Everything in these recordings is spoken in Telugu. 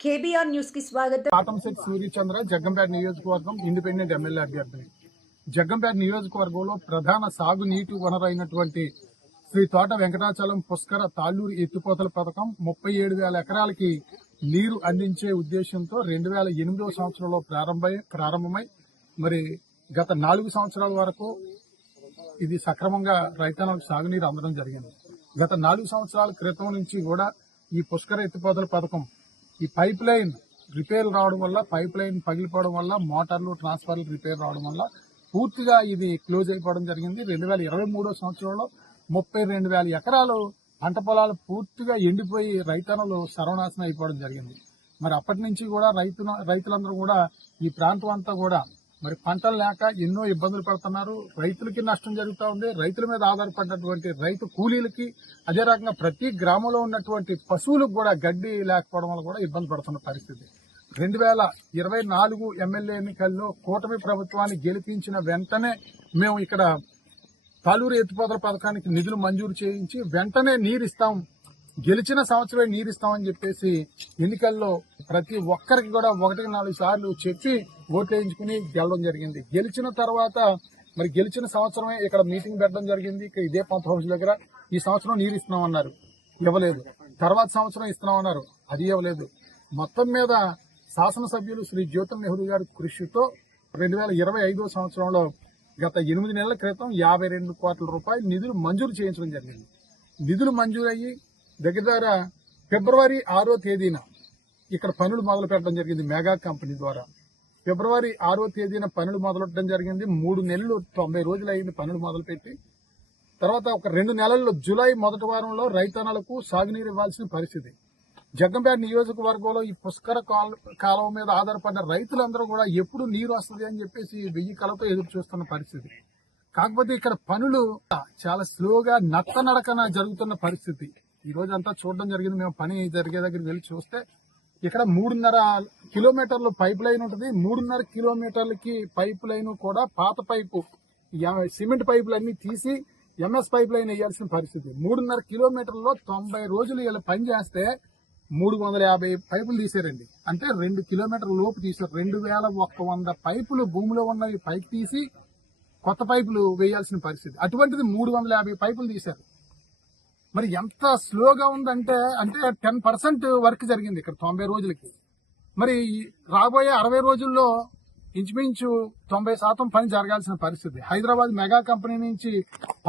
కేబీఆర్ న్యూస్ కి స్వాగతం. కాటంశెట్టి సూర్యచంద్ర జగ్గంపేట నియోజకవర్గం ఇండిపెండెంట్ ఎమ్మెల్యే అభ్యర్థి. జగ్గంపేట నియోజకవర్గంలో ప్రధాన సాగునీటి వనరైనటువంటి శ్రీ తోట వెంకటాచలం పుష్కర తాళ్లూరు ఎత్తిపోతల పథకం 37,000 ఎకరాలకి నీరు అందించే ఉద్దేశంతో 2008వ సంవత్సరంలో ప్రారంభమై మరి గత 4 సంవత్సరాల వరకు ఇది సక్రమంగా రైతాంగాలకు సాగునీరు అందడం జరిగింది. గత 4 సంవత్సరాల క్రితం నుంచి కూడా ఈ పుష్కర ఎత్తిపోతల పథకం ఈ పైప్ లైన్ రిపేర్ రావడం వల్ల, పైప్ లైన్ పగిలిపోవడం వల్ల, మోటార్లు ట్రాన్స్ఫార్మర్లు రిపేర్ రావడం వల్ల పూర్తిగా ఇది క్లోజ్ అయిపోవడం జరిగింది. 2023వ సంవత్సరంలో 32,000 ఎకరాలు పంట పొలాలు పూర్తిగా ఎండిపోయి రైతన్నలు సర్వనాశనం అయిపోవడం జరిగింది. మరి అప్పటి నుంచి కూడా రైతులందరూ కూడా ఈ ప్రాంతం అంతా కూడా మరి పంటలు లేక ఎన్నో ఇబ్బందులు పడుతున్నారు. రైతులకి నష్టం జరుగుతూ ఉంది. రైతుల మీద ఆధారపడినటువంటి రైతు కూలీలకి, అదే రకంగా ప్రతి గ్రామంలో ఉన్నటువంటి పశువులకు కూడా గడ్డి లేకపోవడం వల్ల కూడా ఇబ్బంది పడుతున్న పరిస్థితి. 2024 ఎమ్మెల్యే ఎన్నికల్లో కూటమి ప్రభుత్వాన్ని గెలిపించిన వెంటనే మేము ఇక్కడ తాళ్లూరు ఎత్తిపోతల పథకానికి నిధులు మంజూరు చేయించి వెంటనే నీరిస్తాం, గెలిచిన సంవత్సరమే నీరిస్తామని చెప్పేసి ఎన్నికల్లో ప్రతి ఒక్కరికి కూడా 1-4 సార్లు చెప్పి ఓట్లేయించుకుని గెలవడం జరిగింది. గెలిచిన తర్వాత మరి గెలిచిన సంవత్సరమే ఇక్కడ మీటింగ్ పెట్టడం జరిగింది. ఇదే పంప్ హౌస్ దగ్గర ఈ సంవత్సరం నీరు ఇస్తున్నామన్నారు, ఇవ్వలేదు. తర్వాత సంవత్సరం ఇస్తున్నామన్నారు, అది ఇవ్వలేదు. మొత్తం మీద శాసనసభ్యులు శ్రీ జ్యోతుల్ నెహ్రూ గారి కృషితో 2025వ సంవత్సరంలో గత 8 నెలల క్రితం 52 కోట్ల రూపాయలు నిధులు మంజూరు చేయించడం జరిగింది. నిధులు మంజూరయ్యి దగ్గర ఫిబ్రవరి 6వ తేదీన ఇక్కడ పనులు మొదలు పెట్టడం జరిగింది. మెగా కంపెనీ ద్వారా ఫిబ్రవరి 6వ తేదీన పనులు మొదలెట్టడం జరిగింది. 3 నెలలు 90 రోజులు అయింది పనులు మొదలుపెట్టి. తర్వాత ఒక 2 నెలల్లో జూలై మొదటి వారంలో రైతన్నలకు సాగునీరు ఇవ్వాల్సిన పరిస్థితి. జగ్గంపేట నియోజకవర్గంలో ఈ పుష్కర కాలువ మీద ఆధారపడ్డ రైతులందరూ కూడా ఎప్పుడు నీరు వస్తుంది అని చెప్పేసి 1000 కలతో ఎదురు చూస్తున్న పరిస్థితి. కాకపోతే ఇక్కడ పనులు చాలా స్లోగా నత్తనడకన జరుగుతున్న పరిస్థితి. ఈ రోజు అంతా చూడడం జరిగింది. మేము పని జరిగే దగ్గరికి వెళ్ళి చూస్తే ఇక్కడ 3.5 కిలోమీటర్లు పైప్ లైన్ ఉంటుంది. 3.5 కిలోమీటర్లకి పైప్ లైన్ కూడా పాత పైపు సిమెంట్ పైపులన్నీ తీసి ఎంఎస్ పైప్ లైన్ వేయాల్సిన పరిస్థితి. 3.5 కిలోమీటర్లో 90 రోజులు ఇలా పని చేస్తే 350 పైపులు తీసారండి. అంటే 2 కిలోమీటర్ల లోపు తీసారు. 2,100 పైపులు భూమిలో ఉన్నవి పైకి తీసి కొత్త పైపులు వేయాల్సిన పరిస్థితి. అటువంటిది 350 పైపులు తీశారు. మరి ఎంత స్లోగా ఉందంటే 10% వర్క్ జరిగింది ఇక్కడ 90 రోజులకి. మరి రాబోయే 60 రోజుల్లో ఇంచుమించు 90% పని జరగాల్సిన పరిస్థితి. హైదరాబాద్ మెగా కంపెనీ నుంచి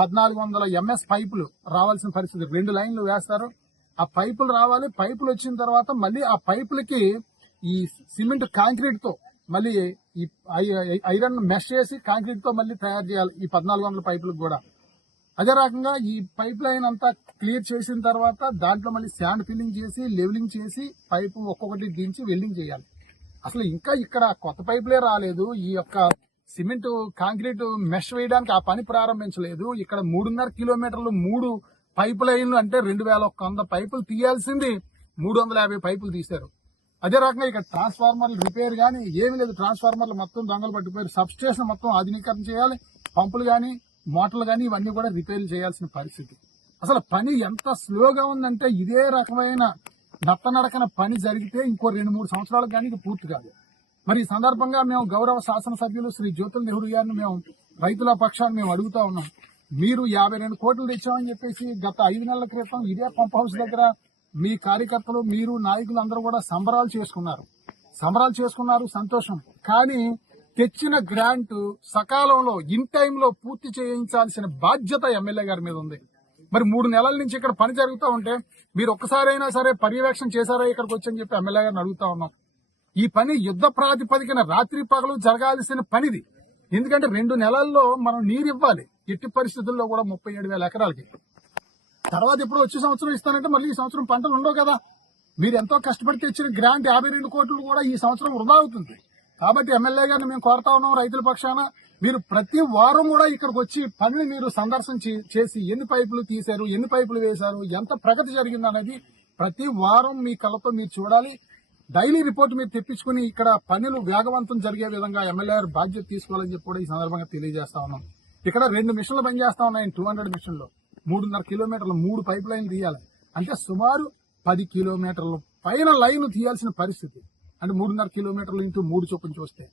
1400 ఎంఎస్ పైపులు రావాల్సిన పరిస్థితి. 2 లైన్లు వేస్తారు. ఆ పైపులు రావాలి. పైపులు వచ్చిన తర్వాత మళ్ళీ ఆ పైపులకి ఈ సిమెంట్ కాంక్రీట్ తో మళ్ళీ ఈ ఐరన్ మెష్ చేసి కాంక్రీట్ తో మళ్ళీ తయారు చేయాలి ఈ 1400 పైపులకు కూడా. అదే రకంగా ఈ పైప్ లైన్ అంతా క్లియర్ చేసిన తర్వాత దాంట్లో మళ్ళీ శాండ్ ఫిల్లింగ్ చేసి లెవెలింగ్ చేసి పైపు ఒక్కొక్కటి దించి వెల్డింగ్ చేయాలి. అసలు ఇంకా ఇక్కడ కొత్త పైపులే రాలేదు. ఈ యొక్క సిమెంట్ కాంక్రీట్ మెష్ వేయడానికి ఆ పని ప్రారంభించలేదు. ఇక్కడ 3.5 కిలోమీటర్లు 3 పైప్ లైన్లు అంటే 2,100 పైపులు తీయాల్సింది 350 పైపులు తీశారు. అదే రకంగా ఇక్కడ ట్రాన్స్ఫార్మర్లు రిపేర్ గానీ ఏమీ లేదు. ట్రాన్స్ఫార్మర్లు మొత్తం దొంగలు పట్టిపోయారు. సబ్ స్టేషన్ మొత్తం ఆధునీకరణ చేయాలి. పంపులు గానీ మోటార్లు గానీ ఇవన్నీ కూడా రిపేర్లు చేయాల్సిన పరిస్థితి. అసలు పని ఎంత స్లోగా ఉందంటే ఇదే రకమైన నత్తనడకన పని జరిగితే ఇంకో 2-3 సంవత్సరాలకు కానీ ఇది పూర్తి కాదు. మరి ఈ సందర్భంగా మేము గౌరవ శాసనసభ్యులు శ్రీ జ్యోతుల్ నెహ్రూ గారిని మేము రైతుల పక్షాన్ని మేము అడుగుతా ఉన్నాం. మీరు 52 కోట్లు తెచ్చామని చెప్పేసి గత 5 నెలల క్రితం ఇదే పంప్ హౌస్ దగ్గర మీ కార్యకర్తలు మీరు నాయకులు అందరూ కూడా సంబరాలు చేసుకున్నారు. సంతోషం. కానీ తెచ్చిన గ్రాంట్ సకాలంలో ఇన్ టైంలో పూర్తి చేయించాల్సిన బాధ్యత ఎమ్మెల్యే గారి మీద ఉంది. మరి 3 నెలల నుంచి ఇక్కడ పని జరుగుతూ ఉంటే మీరు ఒక్కసారైనా సరే పర్యవేక్షణ చేశారా ఇక్కడికి వచ్చని చెప్పి ఎమ్మెల్యే గారిని అడుగుతా ఉన్నాం. ఈ పని యుద్ధ ప్రాతిపదికన రాత్రి పగలు జరగాల్సిన పనిది. ఎందుకంటే 2 నెలల్లో మనం నీరు ఇవ్వాలి. ఎట్టి పరిస్థితుల్లో కూడా 37,000 ఎకరాలకి. తర్వాత ఇప్పుడు వచ్చే సంవత్సరం ఇస్తానంటే మళ్ళీ ఈ సంవత్సరం పంటలు ఉండవు కదా. మీరు ఎంతో కష్టపడి తెచ్చిన గ్రాంట్ 52 కోట్లు కూడా ఈ సంవత్సరం వృధా అవుతుంది. కాబట్టి ఎమ్మెల్యే గారిని మేము కోరుతా ఉన్నాం రైతుల పక్షాన, మీరు ప్రతి వారం కూడా ఇక్కడికి వచ్చి పనిని మీరు సందర్శన చేసి ఎన్ని పైపులు తీశారు, ఎన్ని పైపులు వేశారు, ఎంత ప్రగతి జరిగిందనేది ప్రతి వారం మీ కళ్ళతో మీరు చూడాలి. డైలీ రిపోర్ట్ మీరు తెప్పించుకుని ఇక్కడ పనులు వేగవంతం జరిగే విధంగా ఎమ్మెల్యే గారు బాధ్యత తీసుకోవాలని చెప్పి కూడా ఈ సందర్భంగా తెలియజేస్తా ఉన్నాం. ఇక్కడ 2 మిషన్లు పనిచేస్తా ఉన్నాయి. 200 మిషన్లు 3.5 కిలోమీటర్లు 3 పైప్ లైన్లు తీయాలి అంటే సుమారు 10 కిలోమీటర్ల పైన లైన్ తీయాల్సిన పరిస్థితి. అంటే 3.5 కిలోమీటర్లు ఇంటూ 3 చొప్పున చూస్తే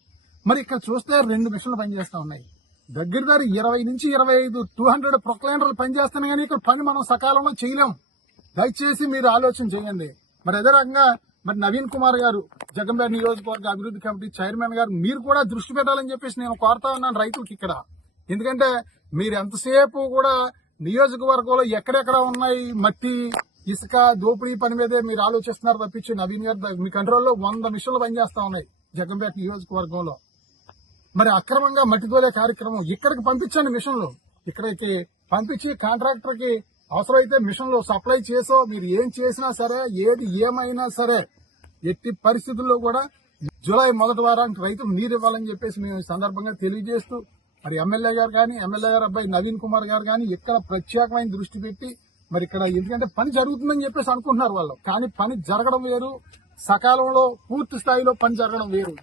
మరి ఇక్కడ చూస్తే 2 మిషన్లు పనిచేస్తా ఉన్నాయి. దగ్గర 20 నుంచి 25 200 ప్రొక్లైనర్లు పనిచేస్తున్నాయి కానీ ఇక్కడ పని మనం సకాలంలో చేయలేం. దయచేసి మీరు ఆలోచన చేయండి. మరి అదే రకంగా మరి నవీన్ కుమార్ గారు జగంపేట నియోజకవర్గ అభివృద్ధి కమిటీ చైర్మన్ గారు మీరు కూడా దృష్టి పెట్టాలని చెప్పేసి నేను కోరుతా ఉన్నాను రైతులకి ఇక్కడ. ఎందుకంటే మీరు ఎంతసేపు కూడా నియోజకవర్గంలో ఎక్కడెక్కడ ఉన్నాయి మట్టి ఇసుక దోపిడీ పని మీదే మీరు ఆలోచిస్తున్నారు తప్పించి నవీన్ గారు మీ కంట్రోల్లో 100 మిషన్లు పనిచేస్తా ఉన్నాయి జగంపేట నియోజకవర్గంలో. మరి అక్రమంగా మట్టి తోలే కార్యక్రమం ఇక్కడికి పంపించండి. మిషన్లు ఇక్కడికి పంపించి కాంట్రాక్టర్ కి అవసరమైతే మిషన్లు సప్లై చేసో మీరు ఏం చేసినా సరే ఏది ఏమైనా సరే ఎట్టి పరిస్థితుల్లో కూడా జూలై మొదటి వారానికి రైతులు నీరు ఇవ్వాలని చెప్పేసి మేము ఈ సందర్భంగా తెలియజేస్తూ మరి ఎమ్మెల్యే గారు కానీ ఎమ్మెల్యే గారు అబ్బాయి నవీన్ కుమార్ గారు కానీ ఇక్కడ ప్రత్యేకమైన దృష్టి పెట్టి మరి ఇక్కడ ఎందుకంటే పని జరుగుతుందని చెప్పేసి అనుకుంటున్నారు వాళ్ళు, కానీ పని జరగడం వేరు, సకాలంలో పూర్తి స్థాయిలో పని జరగడం వేరు.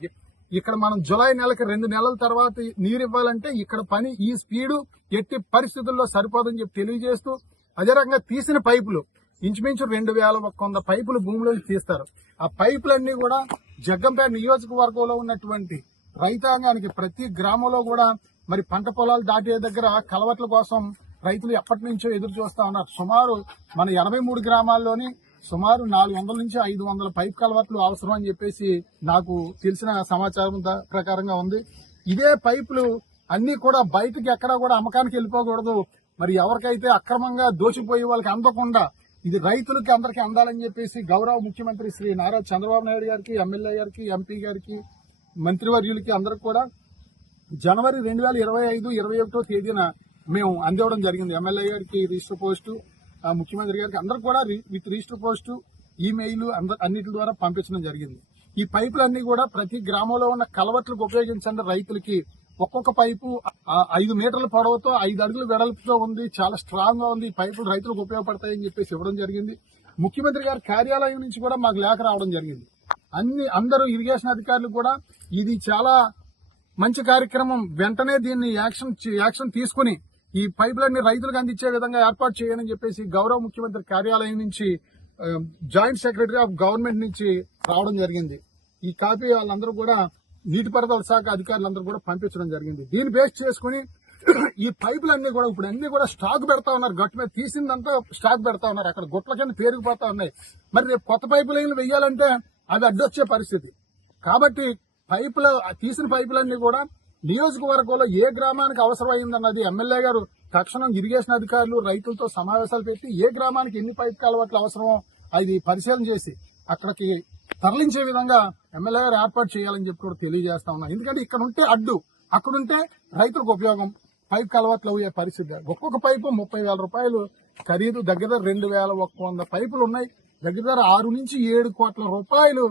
ఇక్కడ మనం జులై నెలకి 2 నెలల తర్వాత నీరు ఇవ్వాలంటే ఇక్కడ పని ఈ స్పీడు ఎట్టి పరిస్థితుల్లో సరిపోదని చెప్పి తెలియజేస్తూ అదే రకంగా తీసిన పైపులు ఇంచుమించు 2100 పైపులు భూమిలోకి తీస్తారు. ఆ పైపులన్నీ కూడా జగ్గంపేట నియోజకవర్గంలో ఉన్నటువంటి రైతాంగానికి ప్రతి గ్రామంలో కూడా మరి పంట పొలాలు దాటే దగ్గర కలవట్ల కోసం రైతులు ఎప్పటి నుంచో ఎదురు చూస్తా ఉన్నారు. సుమారు మన 83 గ్రామాల్లోని సుమారు 400 నుంచి 500 పైప్ కలవట్లు అవసరం అని చెప్పేసి నాకు తెలిసిన సమాచారం ప్రకారంగా ఉంది. ఇదే పైపులు అన్ని కూడా బయటకి ఎక్కడా కూడా అమ్మకానికి వెళ్ళిపోకూడదు. మరి ఎవరికైతే అక్రమంగా దోచిపోయే వాళ్ళకి అందకుండా ఇది రైతులకి అందరికీ అందాలని చెప్పేసి గౌరవ ముఖ్యమంత్రి శ్రీ నారా చంద్రబాబు నాయుడు గారికి ఎమ్మెల్యే గారికి ఎంపీ గారికి మంత్రివర్యులకి అందరికి కూడా జనవరి 2025 21వ తేదీన మేము అందివ్వడం జరిగింది. ఎమ్మెల్యే గారికి రిజిస్టర్ పోస్టు, ముఖ్యమంత్రి గారికి అందరికి కూడా విత్ రిజిస్టర్ పోస్టు ఈమెయిల్ అన్నిటి ద్వారా పంపించడం జరిగింది. ఈ పైపులన్నీ కూడా ప్రతి గ్రామంలో ఉన్న కలవట్లకు ఉపయోగించండి. రైతులకి ఒక్కొక్క పైపు 5 మీటర్ల పొడవుతో 5 అడుగుల వెడల్పుతో ఉంది, చాలా స్ట్రాంగ్ గా ఉంది. ఈ పైపులు రైతులకు ఉపయోగపడతాయని చెప్పేసి ఇవ్వడం జరిగింది. ముఖ్యమంత్రి గారి కార్యాలయం నుంచి కూడా మాకు లేఖ రావడం జరిగింది. అందరూ ఇరిగేషన్ అధికారులు కూడా ఇది చాలా మంచి కార్యక్రమం, వెంటనే దీన్ని యాక్షన్ తీసుకుని ఈ పైపులన్నీ రైతులకు అందించే విధంగా ఏర్పాటు చేయాలని చెప్పేసి గౌరవ ముఖ్యమంత్రి కార్యాలయం నుంచి జాయింట్ సెక్రటరీ ఆఫ్ గవర్నమెంట్ నుంచి రావడం జరిగింది. ఈ కాపీ వాళ్ళందరూ కూడా నీటిపారుదల శాఖ అధికారులందరూ కూడా పంపించడం జరిగింది. దీన్ని బేస్ చేసుకుని ఈ పైపులన్నీ కూడా ఇప్పుడు అన్ని కూడా స్టాక్ పెడతా ఉన్నారు. గట్టు మీద తీసిందంతా స్టాక్ పెడతా ఉన్నారు. అక్కడ గుట్ల కింద పేరుకుపోతా ఉన్నాయి. మరి రేపు కొత్త పైపు లైన్లు వెయ్యాలంటే అవి అడ్డొచ్చే పరిస్థితి. కాబట్టి తీసిన పైపులన్నీ కూడా నియోజకవర్గంలో ఏ గ్రామానికి అవసరమైందన్నది ఎమ్మెల్యే గారు తక్షణం ఇరిగేషన్ అధికారులు రైతులతో సమావేశాలు పెట్టి ఏ గ్రామానికి ఎన్ని పైపు కాలువట్లు అవసరమో అది పరిశీలన చేసి అక్కడికి తరలించే విధంగా ఎమ్మెల్యే గారు ఏర్పాటు చేయాలని చెప్పి కూడా తెలియజేస్తా ఉన్నాం. ఎందుకంటే ఇక్కడ ఉంటే అడ్డు, అక్కడుంటే రైతులకు ఉపయోగం. పైప్ కలవట్లు అయ్యే పరిస్థితి. ఒక్కొక్క పైపు 30,000 రూపాయలు ఖరీదు. దగ్గర 2,100 పైపులు ఉన్నాయి. దగ్గర 6 నుంచి 7 కోట్ల రూపాయలు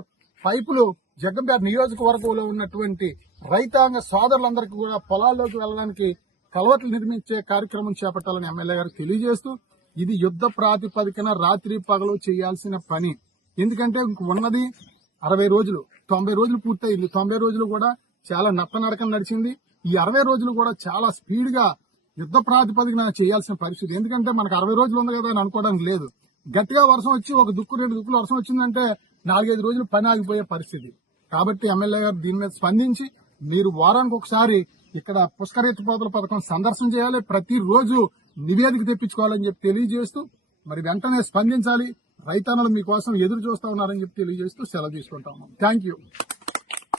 పైపులు జగ్గంపేట నియోజకవర్గంలో ఉన్నటువంటి రైతాంగ సోదరులందరికీ కూడా పొలాల్లోకి వెళ్లడానికి కలవట్లు నిర్మించే కార్యక్రమం చేపట్టాలని ఎమ్మెల్యే గారు తెలియజేస్తూ ఇది యుద్ధ ప్రాతిపదికన రాత్రి పగలు చేయాల్సిన పని. ఎందుకంటే ఉన్నది 60 రోజులు, 90 రోజులు పూర్తయింది. 90 రోజులు కూడా చాలా నత్తనడకం నడిచింది. ఈ 60 రోజులు కూడా చాలా స్పీడ్ గా యుద్ధ ప్రాతిపదికన చేయాల్సిన పరిస్థితి. ఎందుకంటే మనకు 60 రోజులు ఉంది కదా అని అనుకోవడానికి లేదు. గట్టిగా వర్షం వచ్చి 1 దుక్కు 2 దుక్కులు వర్షం వచ్చిందంటే 4-5 రోజులు పని ఆగిపోయే పరిస్థితి. కాబట్టి ఎమ్మెల్యే గారు దీని మీద స్పందించి మీరు వారానికి ఒకసారి ఇక్కడ పుష్కర ఎత్తిపోతల పథకం సందర్శన చేయాలి, ప్రతిరోజు నివేదిక తెప్పించుకోవాలని చెప్పి తెలియజేస్తూ మరి వెంటనే స్పందించాలి. రైతన్నలు మీకోసం ఎదురు చూస్తా ఉన్నారని చెప్పి తెలియజేస్తూ సెలవు తీసుకుంటా ఉన్నాం. Thank you.